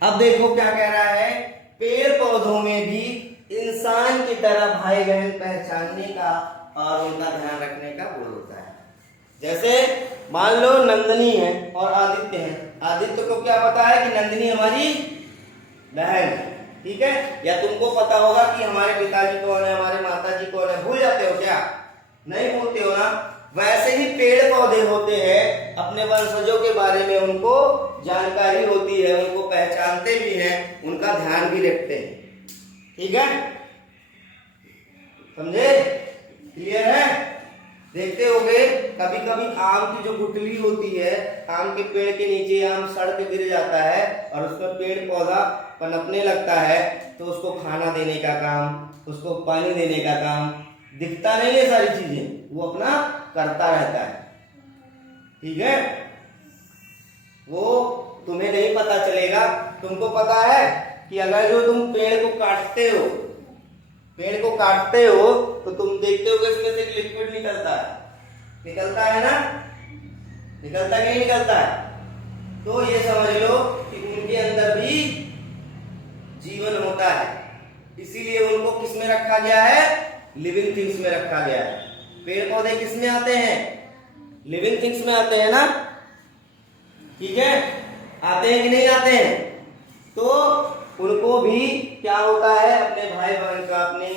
अब देखो क्या कह रहा है, पेड़ पौधों में भी इंसान की तरह भाई बहन पहचानने का और उनका ध्यान रखने का गुण होता है। जैसे मान लो नंदिनी है और आदित्य है। आदित्य को क्या पता है कि नंदिनी हमारी बहन है, ठीक है। या तुमको पता होगा कि हमारे पिताजी कौन है, हमारे माताजी कौन है, भूल जाते हो क्या? नहीं भूलते हो ना। वैसे ही पेड़ पौधे होते हैं, अपने वंशजों के बारे में उनको जानकारी होती है, उनको पहचानते भी हैं, उनका ध्यान भी रखते हैं, ठीक है। समझे? क्लियर है? देखते होगे कभी कभी आम की जो गुठली होती है, आम के पेड़ के नीचे आम सड़ के गिर जाता है और उसमें पेड़ पौधा पनपने लगता है, तो उसको खाना देने का काम, उसको पानी देने का काम, दिखता नहीं है सारी चीजें, वो अपना करता रहता है, ठीक है। वो तुम्हें नहीं पता चलेगा। तुमको पता है कि अगर जो तुम पेड़ को काटते हो, तो तुम देखते हो कि इसमें से एक लिक्विड निकलता है ना, निकलता कि नहीं निकलता है? तो ये समझ लो कि उनके अंदर भी जीवन होता है, इसीलिए उनको किस में रखा गया है? लिविंग थिंग्स में रखा गया है। पेड़ पौधे किस में आते हैं? लिविंग थिंग्स में आते हैं ना, ठीक है। आते हैं कि नहीं आते हैं? तो उनको भी क्या होता है, अपने भाई बहन का, अपने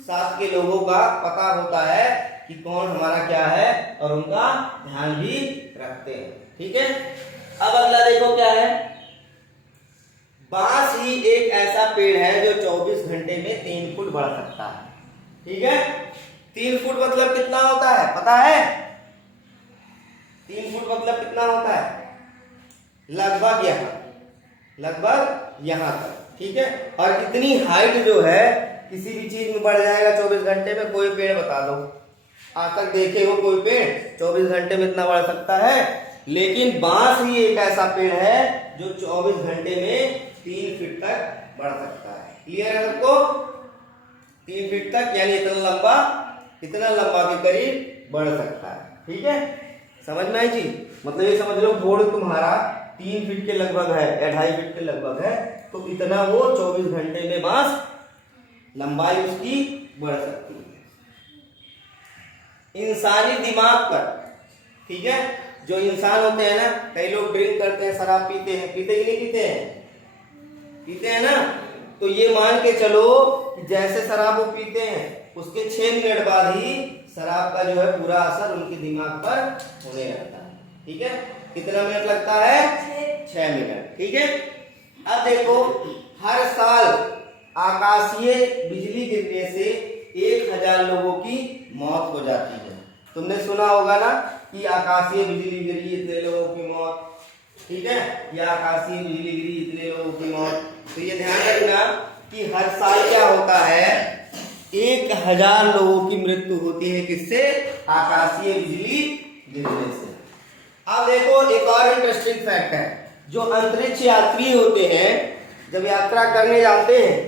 साथ के लोगों का पता होता है कि कौन हमारा क्या है, और उनका ध्यान भी रखते हैं, ठीक है। अब अगला देखो क्या है। बांस ही एक ऐसा पेड़ है जो 24 घंटे में 3 फुट बढ़ सकता है, ठीक है। 3 फुट मतलब कितना होता है पता है? 3 फुट मतलब कितना होता है? लगभग यहां तक, ठीक है। और इतनी हाइट जो है किसी भी चीज में बढ़ जाएगा 24 घंटे में। कोई पेड़ बता दो, आज तक देखे हो कोई पेड़ 24 घंटे में इतना बढ़ सकता है? लेकिन बांस ही एक ऐसा पेड़ है जो 24 घंटे में 3 फीट तक बढ़ सकता है। क्लियर है सबको? 3 फीट तक यानी इतना लंबा के करीब बढ़ सकता है, ठीक है। समझ में आई जी? मतलब ये समझ लो बोर्ड तुम्हारा 3 फीट के लगभग है या 2.5 फीट के लगभग है, तो इतना वो 24 घंटे में बांस लंबाई उसकी बढ़ सकती है। इंसानी दिमाग पर, ठीक है, जो इंसान होते हैं ना, कई लोग ड्रिंक करते हैं, शराब पीते हैं, पीते ही नहीं पीते हैं? पीते हैं ना। तो ये मान के चलो कि जैसे शराब वो पीते हैं, उसके 6 मिनट बाद ही शराब का जो है पूरा असर उनके दिमाग पर होने लगता है, ठीक है। कितना मिनट लगता है? 6 मिनट, ठीक है। अब देखो, हर साल आकाशीय बिजली गिरने से 1000 लोगों की मौत हो जाती है। तुमने सुना होगा ना कि आकाशीय बिजली गिरी, इतने लोगों की मौत, ठीक है, या आकाशीय बिजली गिरी, इतने लोगों की मौत। तो ये ध्यान रखना कि हर साल क्या होता है, 1000 लोगों की मृत्यु होती है। किससे? आकाशीय बिजली गिरने से। अब देखो एक और इंटरेस्टिंग फैक्ट है, जो अंतरिक्ष यात्री होते हैं, जब यात्रा करने जाते हैं,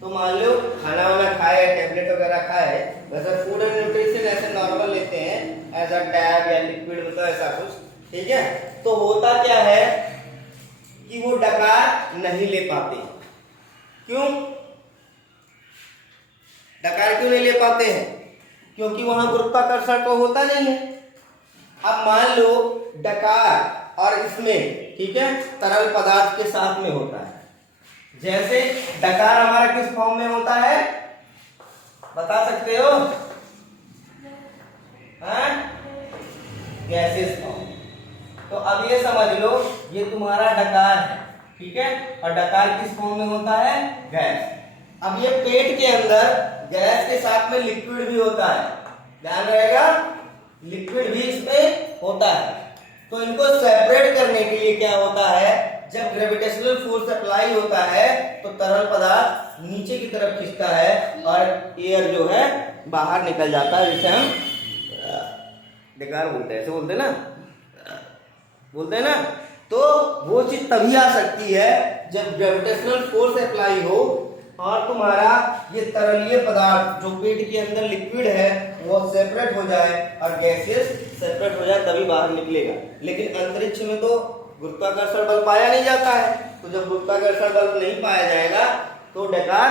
तो मान लो खाना वाना खाए, टेबलेट वगैरह खाए, वैसे फूड एंड न्यूट्रिशन ऐसे नॉर्मल लेते हैं, एज अ टैब या लिक्विड, मतलब ऐसा कुछ, ठीक है। तो होता क्या है कि वो डकार नहीं ले पाते। क्यों डकार क्यों नहीं ले पाते हैं? क्योंकि वहां गुरुत्वाकर्षण तो होता नहीं है। अब मान लो डकार और इसमें, ठीक है, तरल पदार्थ के साथ में होता है। जैसे डकार हमारा किस फॉर्म में होता है, बता सकते हो? Gases form. तो अब ये समझ लो, ये तुम्हारा डकार है, ठीक है, और डकार किस फॉर्म में होता है? गैस। अब ये पेट के अंदर गैस के साथ में लिक्विड भी होता है, ध्यान रहेगा, लिक्विड भी इसमें होता है। तो इनको सेपरेट करने के लिए क्या होता है, जब ग्रेविटेशनल फोर्स अप्लाई होता है तो तरल पदार्थ नीचे की तरफ खिंचता है और एयर जो है बाहर निकल जाता है, जिसे हम डकार बोलते हैं, ऐसे बोलते हैं ना। तो वो चीज तभी आ सकती है जब ग्रेविटेशनल फोर्स अप्लाई हो और तुम्हारा ये तरलीय पदार्थ जो पेट के अंदर लिक्विड है वो सेपरेट हो जाए और गैसेस सेपरेट हो जाए, तभी बाहर निकलेगा। लेकिन अंतरिक्ष में तो गुरुत्वाकर्षण बल पाया नहीं जाता है, तो जब गुरुत्वाकर्षण बल नहीं पाया जाएगा तो डकार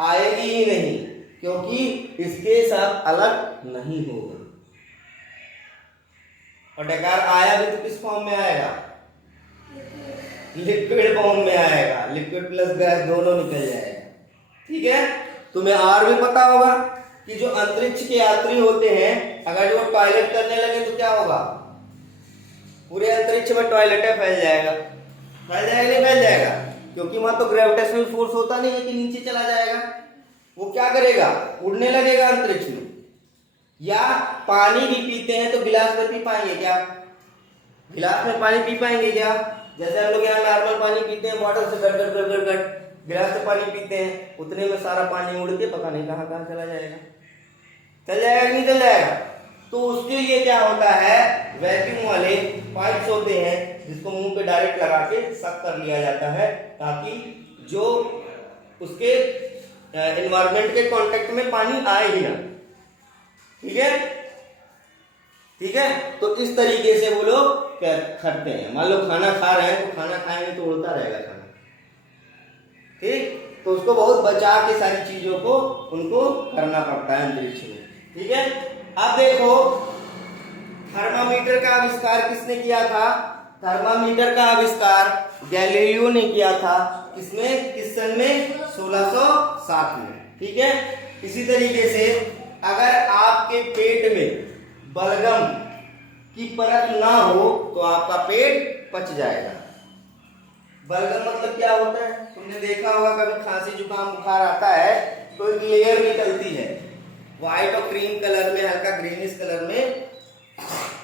आएगी ही नहीं, क्योंकि इसके साथ अलग नहीं होगा। और डकार आया भी तो किस फॉर्म में आएगा? लिक्विड फॉर्म में आएगा, लिक्विड प्लस गैस दोनों निकल जाएगा। ठीक है, तुम्हें और भी पता होगा कि जो अंतरिक्ष के यात्री होते हैं, अगर जो टॉयलेट करने लगे तो क्या होगा? पूरे अंतरिक्ष में टॉयलेटें फैल जाएगा। फैल जाएगा नहीं फैल जाएगा? क्योंकि वहां तो ग्रेविटेशनल फोर्स होता नहीं है कि नीचे चला जाएगा। वो क्या करेगा? उड़ने लगेगा अंतरिक्ष में। या पानी भी पीते हैं तो गिलास में पी पाएंगे क्या? गिलास में पानी पी पाएंगे क्या? जैसे हम लोग यहाँ नॉर्मल पानी पीते हैं, बॉटल से गट गट गट गट गट गिलास से पानी पीते हैं, उतने में सारा पानी उड़ के पता नहीं कहाँ कहाँ चला जाएगा। चल जाएगा कि नहीं चल जाएगा? तो उसके लिए क्या होता है, वैक्यूम वाले पाइप्स होते हैं जिसको मुंह पे डायरेक्ट लगा के सक कर लिया जाता है, ताकि जो उसके एनवायरनमेंट के कांटेक्ट में पानी आए ही ना। ठीक है, ठीक है। तो इस तरीके से वो लोग करते हैं। मान लो खाना खा रहे हैं तो खाना खाएंगे तो उड़ता रहेगा खाना। ठीक, तो उसको बहुत बचा के सारी चीजों को उनको करना पड़ता है अंतरिक्ष में। ठीक है, अब देखो थर्मामीटर का आविष्कार किसने किया था? थर्मामीटर का आविष्कार गैलीलियो ने किया था। किसमें? किस सन में? 1607 में। ठीक है, इसी तरीके से अगर आपके पेट में बलगम की परत ना हो तो आपका पेट पच जाएगा। बलगम मतलब क्या होता है? तुमने देखा होगा कभी खांसी जुकाम बुखार आता है तो एक लेयर निकलती है व्हाइट और क्रीम कलर में, हल्का ग्रीनिश कलर में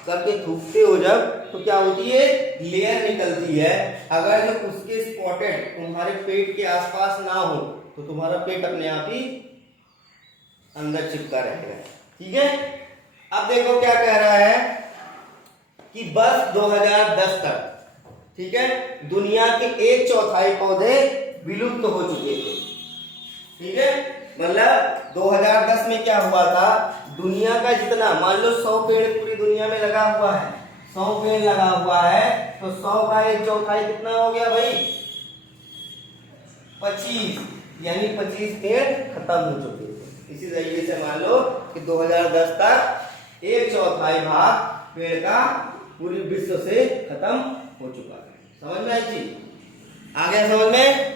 करके थूकते हो जब, तो क्या होती है? लेयर निकलती है। अगर जो उसके स्पॉटेड तुम्हारे पेट के आसपास ना हो तो तुम्हारा पेट अपने आप ही अंदर चिपका रहेगा। ठीक है, अब देखो क्या कह रहा है कि बस 2010 तक, ठीक है, दुनिया के 1/4 पौधे विलुप्त हो चुके थे। ठीक है, मतलब 2010 में क्या हुआ था, दुनिया का जितना, मान लो 100 पेड़ पूरी दुनिया में लगा हुआ है, 100 पेड़ लगा हुआ है, तो 100 का 1/4 कितना हो गया भाई? 25, यानी 25 पेड़ खत्म हो चुके थे। इसी तरीके से मान लो कि 2010 तक 1/4 भाग पेड़ का पूरी विश्व से खत्म हो चुका है। समझ में आई चीज? आ गया समझ में?